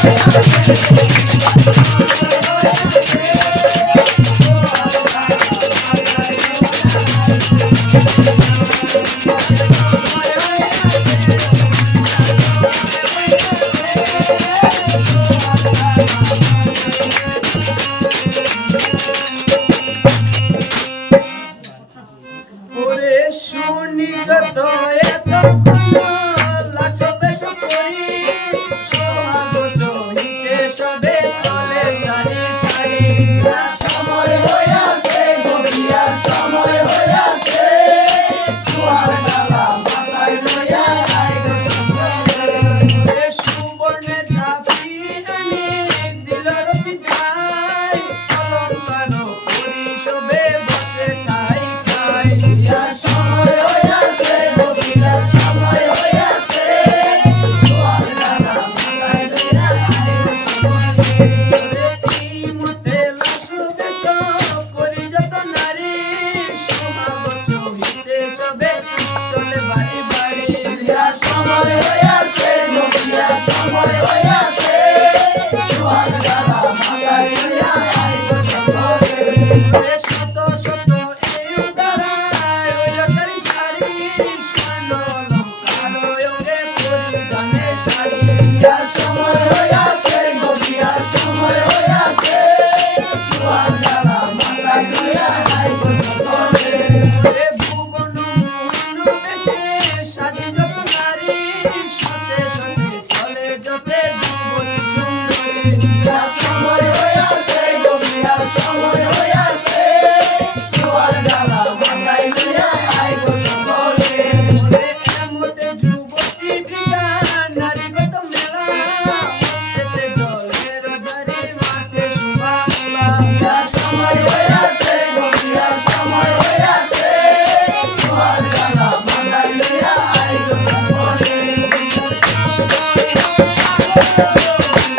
Thank সময় হইয়া Oh,